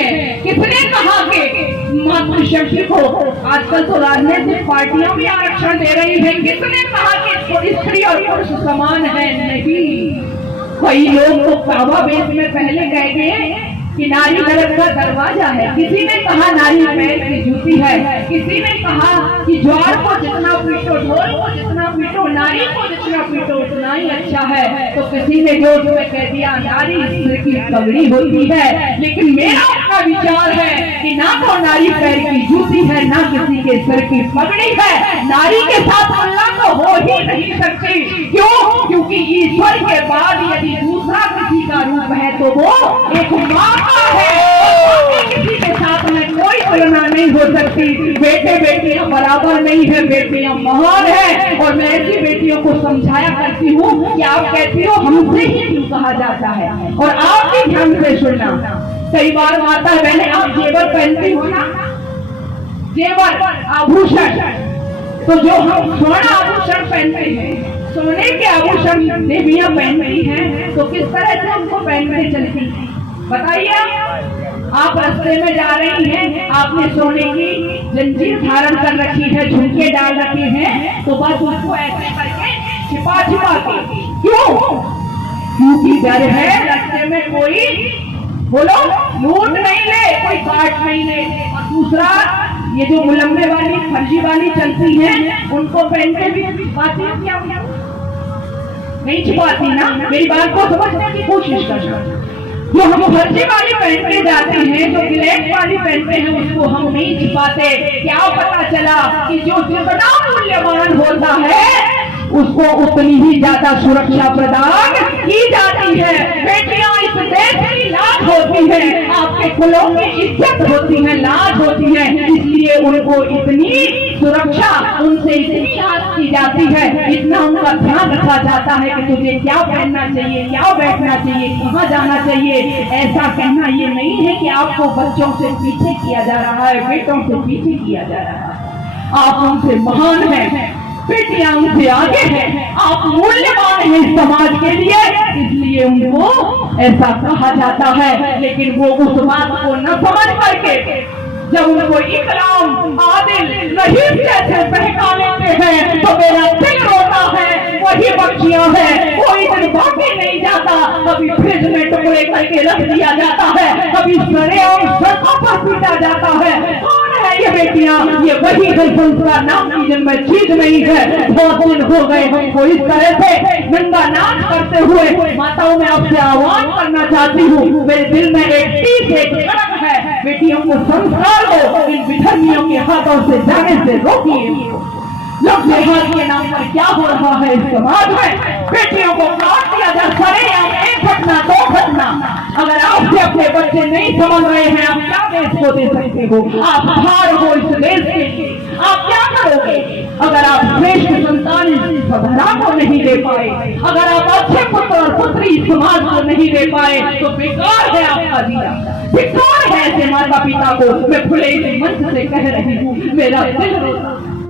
हैं। किसने कहा कि मातृशक्ति को, आजकल तो राजनीतिक पार्टियां भी आरक्षण दे रही हैं, किसने कहा कि स्त्री और पुरुष समान है? नहीं, कई लोग तो काबा बेस में पहले कह गए कि नारी नरक का दरवाजा है, किसी ने कहा नारी पैर की जूती है, किसी ने कहा कि ज्वार को जितना पीटो, ढोल को जितना पीटो, नारी को जितना पीटो उतना ही अच्छा है, तो किसी ने जो उसमें कह दिया नारी सिर की पगड़ी होती है। लेकिन मेरा अपना विचार है कि ना तो नारी पैर की जूती है, ना किसी के सिर की पगड़ी है। नारी के साथ तुलना तो हो ही नहीं सकती। क्यों? क्योंकि ईश्वर के बाद यदि दूसरा किसी का रूप है तो वो एक माँ है, किसी के साथ में कोई तुलना नहीं हो सकती। बेटे बेटियां बराबर नहीं है, बेटियां महान है। और मैं ऐसी बेटियों को समझाया करती हूँ कि आप कहती हो हमसे ही क्यों कहा जाता है, और आप भी ध्यान से सुनना। कई बार माता बहने आप जेवर पहनती हो ना, जेवर आभूषण, तो जो हम स्वर्ण आभूषण पहनते हैं, सोने के आभूषण देवियां पहनती हैं, तो किस तरह से उनको पहनते चलती हैं बताइए। आप रास्ते में जा रही हैं, आपने सोने की जंजीर धारण कर रखी है, झुमके डाल रखे हैं, तो बस उसको ऐसे करके छिपा छिपा के, क्यों? क्योंकि डर है रास्ते में कोई बोलो लूट नहीं ले, कोई काट नहीं ले। और दूसरा, ये जो मुलम्मे वाली फर्जी वाली चलती हैं, उनको पहनते भी छिपाती है, क्या नहीं छिपाती ना? मेरी बात को समझने की कोशिश करना। जो हम फर्जी वाली पहनते जाते हैं, जो ब्लैक वाली पहनते हैं, उसको हम नहीं छिपाते। क्या पता चला कि जो जितना मूल्यवान होता है उसको उतनी ही ज्यादा सुरक्षा प्रदान की जाती है। बेटियां इस देश की लाज होती है, आपके कुलों की इज्जत होती है, लाज होती है, इसलिए उनको इतनी सुरक्षा, उनसे इतनी आस की जाती है, इतना उनका ध्यान रखा जाता है कि तुझे क्या पहनना चाहिए, क्या बैठना चाहिए, कहाँ जाना चाहिए। ऐसा कहना ये नहीं है कि आपको बच्चों से पीछे किया जा रहा है, बेटों से पीछे किया जा रहा है। आप उनसे महान हैं, बेटियां उनसे आगे हैं, आप मूल्यवान हैं समाज के लिए, इसलिए उनको ऐसा कहा जाता है। लेकिन वो उस बात को न समझ करके जब उनको इकराम आदिल रहीम जैसे बहका लेते हैं तो मेरा दिल रोता है। वही बच्चियां हैं, कोई दिन बाकी नहीं जाता, कभी फ्रिज में टुकड़े करके रख दिया जाता है, कभी सरेआम सड़कों पर पीटा जाता है। ये बेटियां, ये वही संस्कार नाम की जन्म चीज नहीं है। बहुत दिन हो गए हमको इस तरह से नंगा नाच करते हुए। माताओं, मैं आपसे आह्वान करना चाहती हूँ, मेरे दिल में एक चीज एक कड़क है, बेटियों को संस्कार हो, इन विधर्मियों के हाथों से जाने से रोकिए। लोग जिहाद के नाम पर क्या हो रहा है इस समाज में, बेटियों को काट दिया जा, सरेआम एक घटना दो घटना। अगर आपसे अपने बच्चे नहीं समझ रहे हैं, आप क्या देश को दे सकते हो? आप भार हो इस देश के, आप क्या करोगे? अगर आप श्रेष्ठ संतान इस सभा को नहीं दे पाए, अगर आप अच्छे पुत्र और पुत्री समाज को नहीं दे पाए, तो बेकार है आपका जीना, बेकार है ऐसे माता पिता को। मैं खुले मंच से कह रही हूँ, मेरा दिल रोता है।